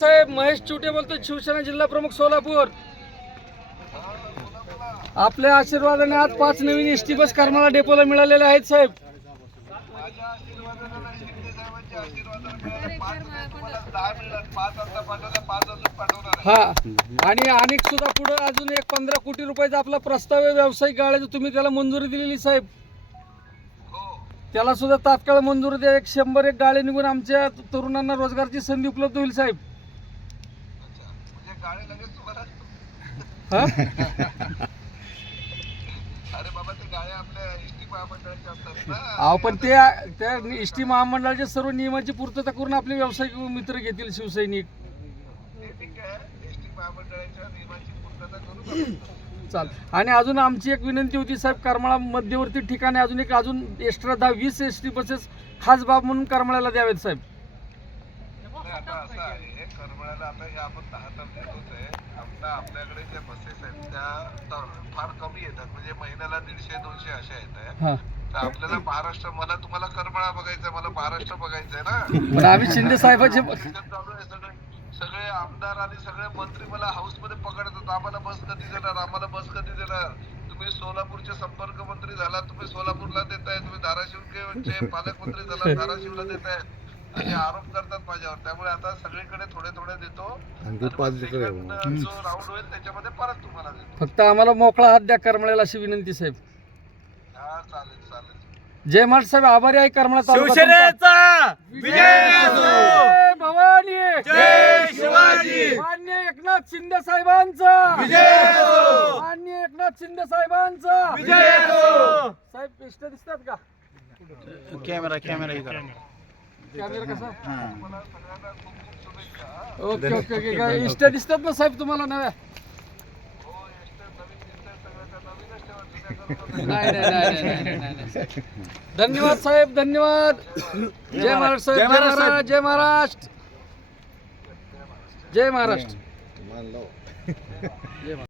साहेब महेश चुटे बोलतो शिवसेना जिल्हा प्रमुख सोलापूर. आपल्या आशीर्वादाने आज पाच नवीन एस टी बस करमाळा डेपोला मिळालेल्या आहेत साहेब. हा. आणि अनेक सुद्धा पुढे अजून एक पंधरा कोटी रुपयाचा आपला प्रस्ताव आहे व्यावसायिक गाळ्याचा तुम्ही त्याला मंजुरी दिलेली साहेब. त्याला सुद्धा तात्काळ मंजुरी द्या. एक शंभर एक गाळे निघून आमच्या तरुणांना रोजगारची संधी उपलब्ध होईल साहेब. हा? अरे बाबा ते गाड्या आपल्या एसटी महामंडळाच्या असतात ना. अहो पण ते त्या एस टी महामंडळाच्या सर्व नियमाची पूर्तता करून आपले व्यावसायिक मित्र घेतील शिवसैनिक. ते ठीक आहे. एसटी महामंडळाच्या नियमाची पूर्तता करू आपण. चाल. आणि अजून आमची एक विनंती होती साहेब करमाळा मध्यवर्ती ठिकाणी अजून एक अजून एक्स्ट्रा दहा वीस एस टी बसेस खास बाब म्हणून करमाळ्याला द्यावेत साहेब. असं आहे करमळ्याला आता हे आपण दहा तर देतोच. आहे आता आपल्याकडे ज्या बसेस आहेत त्या फार कमी येतात. म्हणजे महिन्याला दीडशे दोनशे अशा येत आहे हा. तर आपल्याला महाराष्ट्र मला तुम्हाला करमळा बघायचं मला महाराष्ट्र बघायचंय ना. आम्ही शिंदे साहेबाचे इलेक्शन चालू आहे सगळे सगळे आमदार आणि सगळे मंत्री मला हाऊसमध्ये पकडतात. आम्हाला बस कधी देणार? आम्हाला बस कधी देणार? तुम्ही सोलापूरचे संपर्क मंत्री झाला तुम्ही सोलापूरला देताय तुम्ही धाराशिवचे पालकमंत्री झाला धाराशिवला देताय असे आरोप करतात माझ्यावर. त्यामुळे आता सगळीकडे थोडे थोडे देतो. आणि second जो राऊंड होईल त्याच्यामध्ये परत तुम्हाला देतो. फक्त आम्हाला मोकळा हात द्या करमाळ्याला अशी विनंती साहेब. हा चालेल चालेल. जय महाराज साहेब. आभारी आहे करमाळा तालुका तुमचा. शिवसेनेचा विजय असो. जय भवानी. जय शिवाजी. मान्य एकनाथ शिंदे साहेबांचा. विजय असो. मान्य एकनाथ शिंदे साहेबांचा. विजय असो. साहेब इष्ट दिसतात का? कॅमेरा कॅमेरा कॅमेरा कसा? मला सगळ्यांना खूप खूप शुभेच्छा हा. Okay okay okay. काय इष्ट दिसतात ना साहेब तुम्हाला नव्या? हो. नाही नाही नाही नाही, नाही नाही नाही. धन्यवाद साहेब धन्यवाद. जय महाराज साहेब जय महाराज जय महाराष्ट्र जय महाराष्ट्र